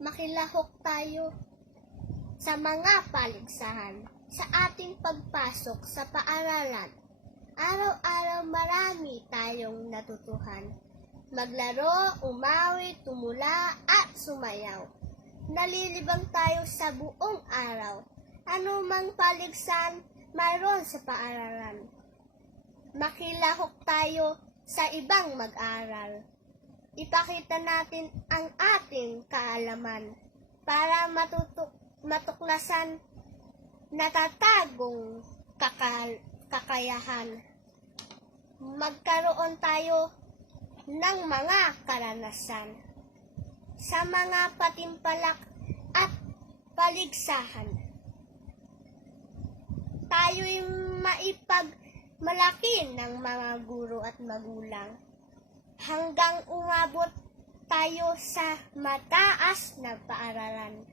makilahok tayo sa mga paligsahan sa ating pagpasok sa paaralan. Araw-araw marami tayong natutuhan. Maglaro, umawit, tumula at sumayaw. Nalilibang tayo sa buong araw. Ano mang paligsahan mayroon sa paaralan. Makilahok tayo sa ibang mag-aral. Ipakita natin ang ating kaalaman para matuklasan natatagong kakayahan. Magkaroon tayo ng mga karanasan sa mga patimpalak at paligsahan. Tayo'y maipagmalaki ng mga guro at magulang hanggang umabot tayo sa mataas na paaralan.